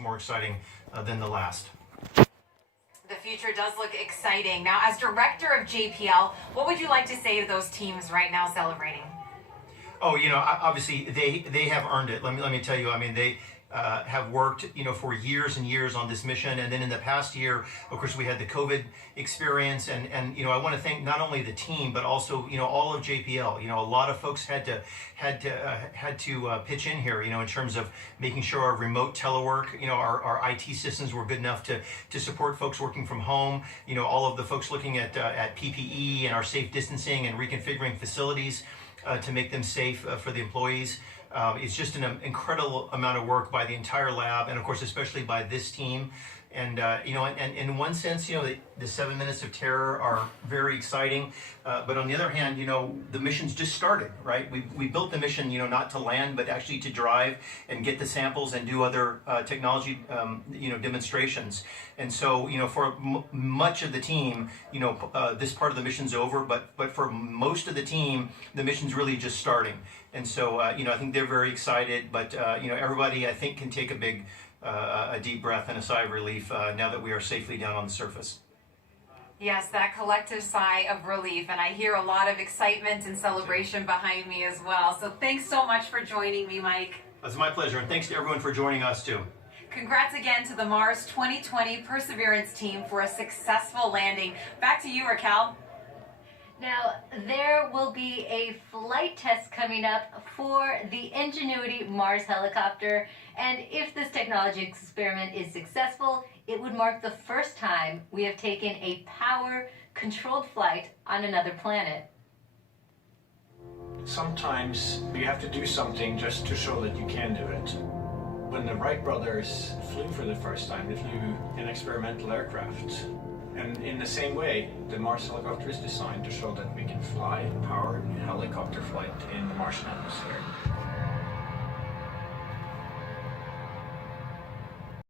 more exciting than the last. The future does look exciting. Now, as director of JPL, what would you like to say to those teams right now celebrating? Oh, obviously they have earned it. Let me tell you. I mean, they have worked, for years and years on this mission. And then in the past year, of course, we had the COVID experience. And I want to thank not only the team, but also, all of JPL. A lot of folks had to pitch in here, in terms of making sure our remote telework, our IT systems were good enough to support folks working from home. All of the folks looking at PPE and our safe distancing and reconfiguring facilities to make them safe for the employees. It's just an incredible amount of work by the entire lab, and of course, especially by this team. And and in one sense, the 7 minutes of terror are very exciting. But on the other hand, the mission's just started, right? We built the mission, not to land, but actually to drive and get the samples and do other technology, demonstrations. And so, for much of the team, this part of the mission's over. But for most of the team, the mission's really just starting. And so, I think they're very excited. But everybody, I think, can take a deep breath and a sigh of relief now that we are safely down on the surface. Yes, that collective sigh of relief, and I hear a lot of excitement and celebration behind me as well. So thanks so much for joining me, Mike. It's my pleasure, and thanks to everyone for joining us too. Congrats again to the Mars 2020 Perseverance team for a successful landing. Back to you, Raquel. Now, there will be a flight test coming up for the Ingenuity Mars helicopter, and if this technology experiment is successful, it would mark the first time we have taken a power-controlled flight on another planet. Sometimes you have to do something just to show that you can do it. When the Wright brothers flew for the first time, they flew an experimental aircraft. And in the same way, the Mars helicopter is designed to show that we can fly powered helicopter flight in the Martian atmosphere.